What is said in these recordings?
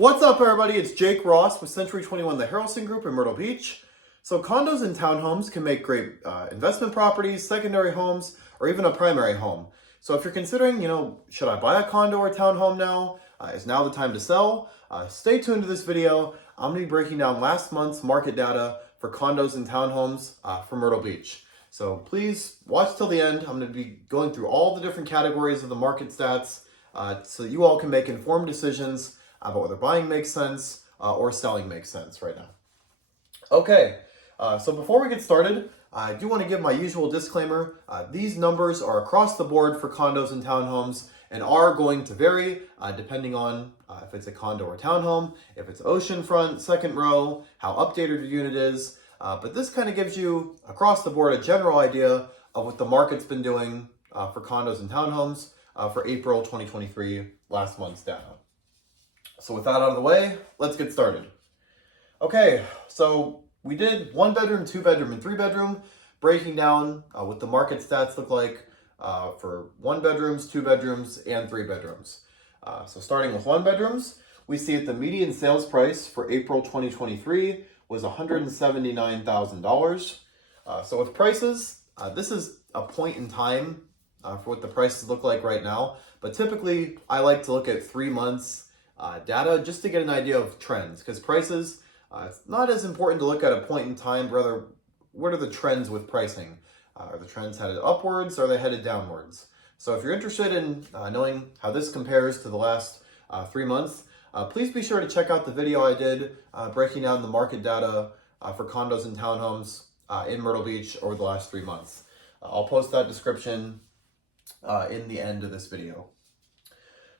What's up, everybody? It's Jake Ross with Century 21, the Harrelson Group in Myrtle Beach. So condos and townhomes can make great investment properties, secondary homes, or even a primary home. So if you're considering, should I buy a condo or townhome now? Is now the time to sell? Stay tuned to this video. I'm going to be breaking down last month's market data for condos and townhomes for Myrtle Beach. So please watch till the end. I'm going to be going through all the different categories of the market stats so that you all can make informed decisions about whether buying makes sense or selling makes sense right now. Okay, so before we get started, I do want to give my usual disclaimer. These numbers are across the board for condos and townhomes and are going to vary depending on if it's a condo or townhome, if it's oceanfront, second row, how updated your unit is. But this kind of gives you across the board a general idea of what the market's been doing for condos and townhomes for April 2023, last month's data. So with that out of the way, let's get started. Okay, so we did 1 bedroom, 2 bedroom, and 3 bedroom, breaking down what the market stats look like for 1 bedrooms, 2 bedrooms, and 3 bedrooms. So starting with 1 bedrooms, we see that the median sales price for April 2023 was $179,000. So with prices, this is a point in time for what the prices look like right now, but typically I like to look at 3 months data just to get an idea of trends, because prices, it's not as important to look at a point in time, rather, what are the trends with pricing? Are the trends headed upwards or are they headed downwards? So if you're interested in knowing how this compares to the last 3 months, please be sure to check out the video I did breaking down the market data for condos and townhomes in Myrtle Beach over the last 3 months. I'll post that description in the end of this video.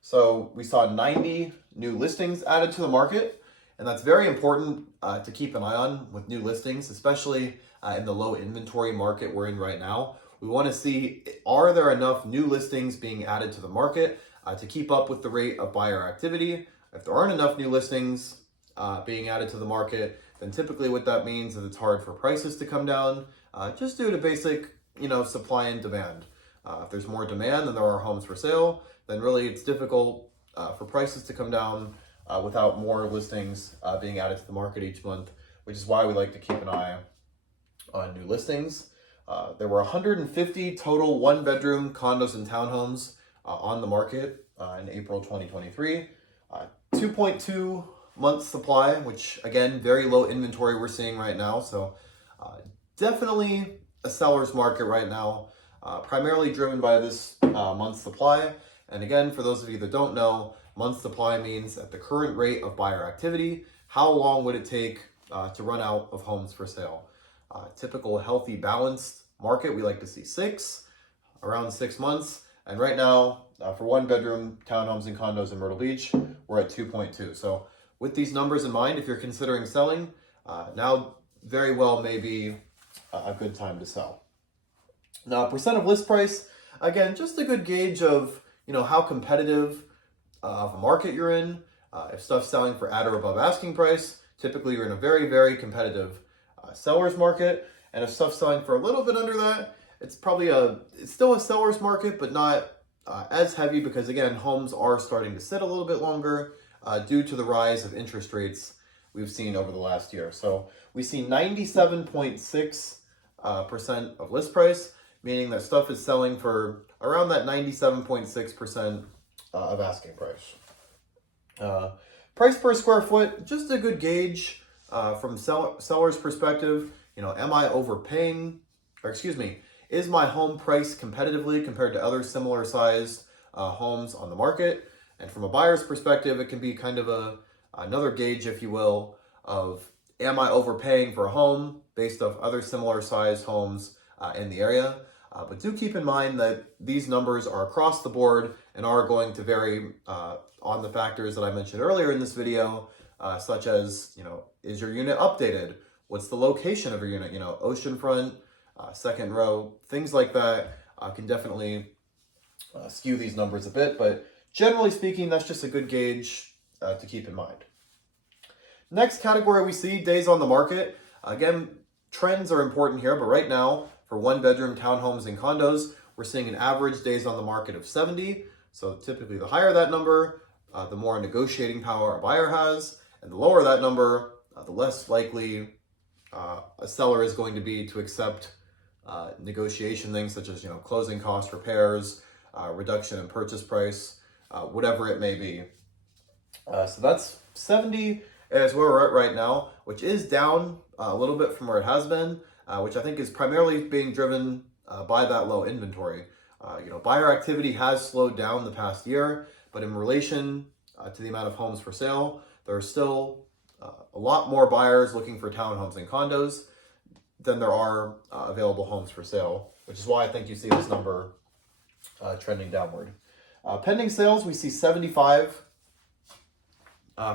So we saw 90 new listings added to the market, and that's very important to keep an eye on with new listings, especially in the low inventory market we're in right now. We want to see, are there enough new listings being added to the market to keep up with the rate of buyer activity? If there aren't enough new listings being added to the market, then typically what that means is it's hard for prices to come down just due to basic, supply and demand. If there's more demand than there are homes for sale, then really it's difficult for prices to come down without more listings being added to the market each month, which is why we like to keep an eye on new listings. There were 150 total 1-bedroom condos and townhomes on the market in April 2023. 2.2 months supply, which again, very low inventory we're seeing right now. So definitely a seller's market right now, primarily driven by this month's supply. And again, for those of you that don't know, month supply means at the current rate of buyer activity, how long would it take to run out of homes for sale? Typical healthy balanced market, we like to see around 6 months. And right now, for 1-bedroom townhomes and condos in Myrtle Beach, we're at 2.2. So with these numbers in mind, if you're considering selling, now very well may be a good time to sell. Now, percent of list price, again, just a good gauge of how competitive of a market you're in. If stuff's selling for at or above asking price, typically you're in a very, very competitive seller's market. And if stuff's selling for a little bit under that, it's still a seller's market, but not as heavy, because again, homes are starting to sit a little bit longer due to the rise of interest rates we've seen over the last year. So we see 97.6% of list price, meaning that stuff is selling for around that 97.6% of asking price. Price per square foot, just a good gauge from seller's perspective. Am I overpaying, is my home priced competitively compared to other similar sized homes on the market? And from a buyer's perspective, it can be kind of another gauge, if you will, of am I overpaying for a home based off other similar sized homes in the area? But do keep in mind that these numbers are across the board and are going to vary on the factors that I mentioned earlier in this video, such as, is your unit updated? What's the location of your unit? Oceanfront, second row, things like that can definitely skew these numbers a bit. But generally speaking, that's just a good gauge to keep in mind. Next category we see, days on the market. Again, trends are important here, but right now, for 1-bedroom townhomes and condos, we're seeing an average days on the market of 70. So typically the higher that number, the more negotiating power a buyer has, and the lower that number, the less likely a seller is going to be to accept negotiation things such as closing costs, repairs, reduction in purchase price, whatever it may be. So that's 70 is where we're at right now, which is down a little bit from where it has been, which I think is primarily being driven by that low inventory. Buyer activity has slowed down the past year, but in relation to the amount of homes for sale, there are still a lot more buyers looking for townhomes and condos than there are available homes for sale, which is why I think you see this number trending downward. Pending sales, we see 75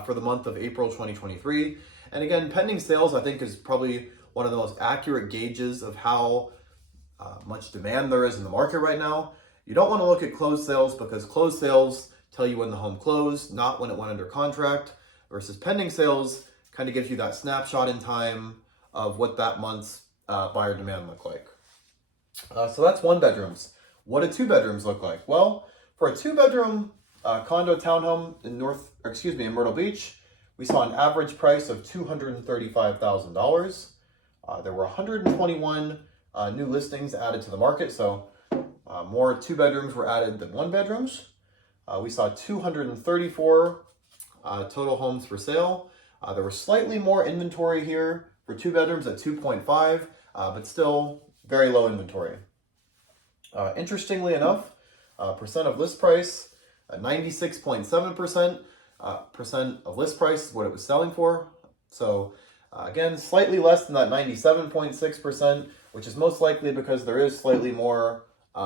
for the month of April 2023. And again, pending sales, I think, is probably one of the most accurate gauges of how much demand there is in the market right now. You don't want to look at closed sales because closed sales tell you when the home closed, not when it went under contract, versus pending sales kind of gives you that snapshot in time of what that month's buyer demand looked like. So that's one bedrooms. What do two bedrooms look like? Well, for a two bedroom condo townhome in Myrtle Beach, we saw an average price of $235,000. There were 121 new listings added to the market, so more two bedrooms were added than one bedrooms. We saw 234 total homes for sale. There was slightly more inventory here for two bedrooms at 2.5, but still very low inventory. Interestingly enough, percent of list price, 96.7% percent of list price is what it was selling for. So again, slightly less than that 97.6%, which is most likely because there is slightly more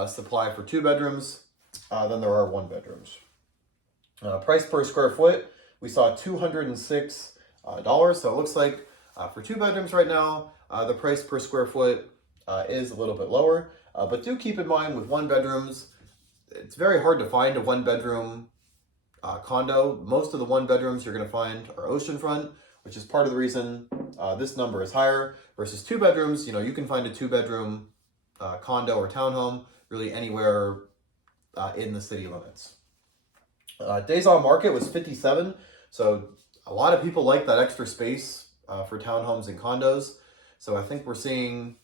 supply for two bedrooms than there are one bedrooms. Price per square foot, we saw $206. So it looks like for two bedrooms right now, the price per square foot is a little bit lower. But do keep in mind with one bedrooms, it's very hard to find a one bedroom condo. Most of the one bedrooms you're going to find are oceanfront, which is part of the reason this number is higher versus two bedrooms. You can find a two bedroom condo or townhome really anywhere in the city limits. Days on market was 57. So a lot of people like that extra space for townhomes and condos. So I think we're seeing,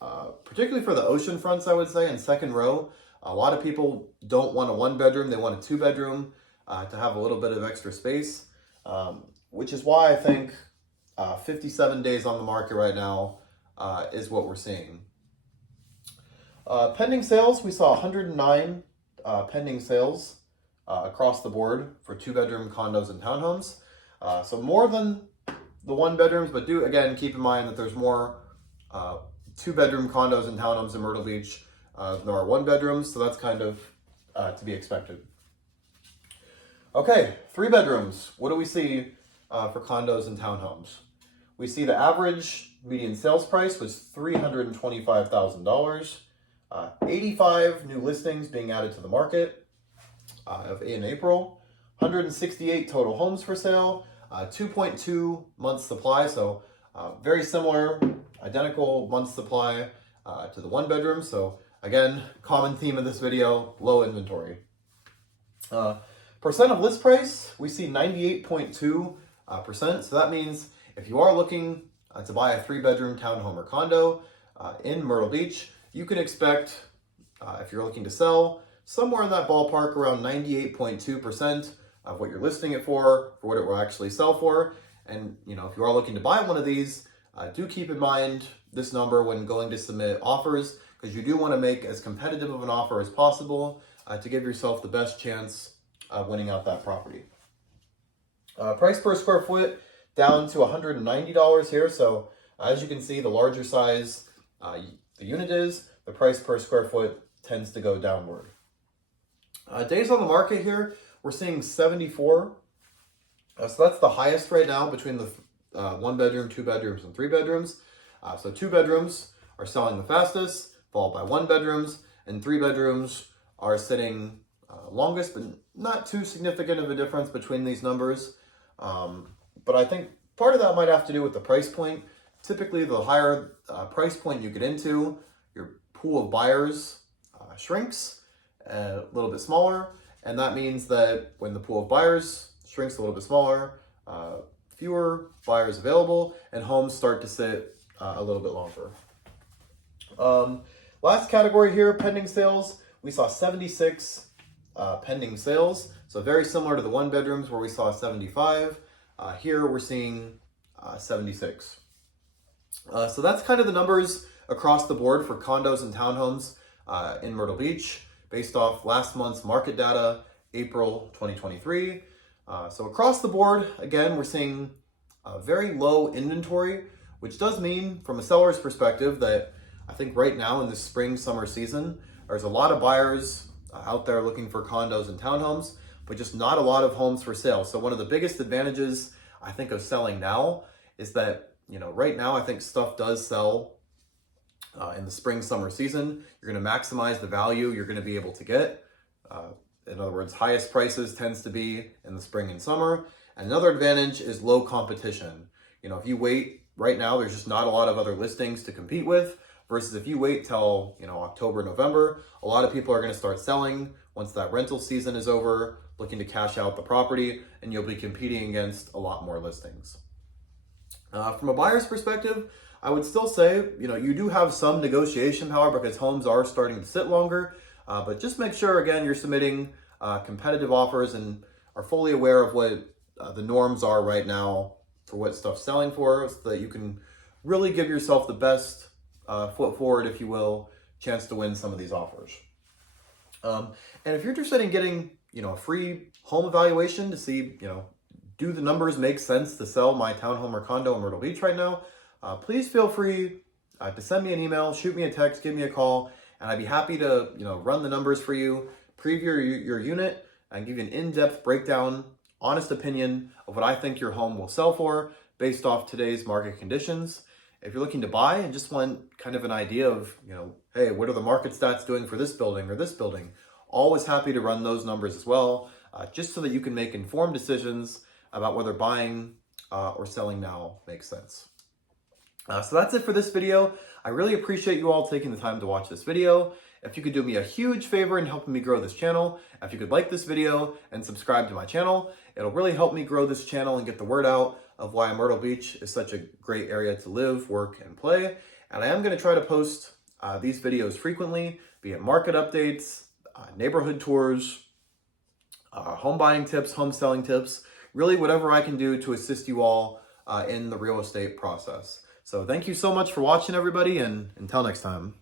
particularly for the ocean fronts, I would say, in second row, a lot of people don't want a one bedroom. They want a two bedroom to have a little bit of extra space, which is why I think 57 days on the market right now is what we're seeing. Pending sales, we saw 109 pending sales across the board for two bedroom condos and townhomes. So more than the one bedrooms, but do again keep in mind that there's more two bedroom condos and townhomes in Myrtle Beach than there are one bedrooms, so that's kind of to be expected. Okay, three bedrooms. What do we see for condos and townhomes? We see the average median sales price was $325,000. 85 new listings being added to the market in April. 168 total homes for sale. 2.2 months supply, so very similar, identical month supply to the one bedroom. So again, common theme in this video, low inventory. Percent of list price, we see 98.2%. So that means if you are looking to buy a three bedroom townhome or condo in Myrtle Beach, you can expect, if you're looking to sell, somewhere in that ballpark around 98.2% of what you're listing it for what it will actually sell for. And if you are looking to buy one of these, do keep in mind this number when going to submit offers, because you do want to make as competitive of an offer as possible to give yourself the best chance of winning out that property. Price per square foot down to $190 here. So as you can see, the larger size the unit is, the price per square foot tends to go downward. Days on the market here, we're seeing 74. So that's the highest right now between the one bedroom, two bedrooms, and three bedrooms. So two bedrooms are selling the fastest, followed by one bedrooms, and three bedrooms are sitting longest, but not too significant of a difference between these numbers. But I think part of that might have to do with the price point. Typically, the higher price point you get into, your pool of buyers shrinks a little bit smaller, And that means that when the pool of buyers shrinks a little bit smaller, fewer buyers available, and homes start to sit a little bit longer. Last category here, pending sales. We saw 76 pending sales. So very similar to the one bedrooms where we saw 75. Here we're seeing 76. So that's kind of the numbers across the board for condos and townhomes in Myrtle Beach based off last month's market data, April 2023. So across the board, again, we're seeing very low inventory, which does mean from a seller's perspective that I think right now in the spring, summer season, there's a lot of buyers out there looking for condos and townhomes, but just not a lot of homes for sale. So one of the biggest advantages I think of selling now is that, right now I think stuff does sell in the spring, summer season. You're going to maximize the value you're going to be able to get. In other words, highest prices tends to be in the spring and summer. And another advantage is low competition. If you wait right now, there's just not a lot of other listings to compete with. Versus if you wait till, October, November, a lot of people are going to start selling once that rental season is over, looking to cash out the property, and you'll be competing against a lot more listings. From a buyer's perspective, I would still say, you do have some negotiation power because homes are starting to sit longer, but just make sure, again, you're submitting competitive offers and are fully aware of what the norms are right now for what stuff's selling for, so that you can really give yourself the best foot forward, if you will, chance to win some of these offers. And if you're interested in getting, a free home evaluation to see, do the numbers make sense to sell my townhome or condo in Myrtle Beach right now, please feel free to send me an email, shoot me a text, give me a call, and I'd be happy to, run the numbers for you, preview your unit, and give you an in-depth breakdown, honest opinion of what I think your home will sell for based off today's market conditions. If you're looking to buy and just want kind of an idea of, hey, what are the market stats doing for this building or this building? Always happy to run those numbers as well, just so that you can make informed decisions about whether buying or selling now makes sense. So that's it for this video. I really appreciate you all taking the time to watch this video. If you could do me a huge favor in helping me grow this channel, if you could like this video and subscribe to my channel, it'll really help me grow this channel and get the word out of why Myrtle Beach is such a great area to live, work, and play. And I am going to try to post these videos frequently, be it market updates, neighborhood tours, home buying tips, home selling tips, really whatever I can do to assist you all in the real estate process. So thank you so much for watching, everybody, and until next time.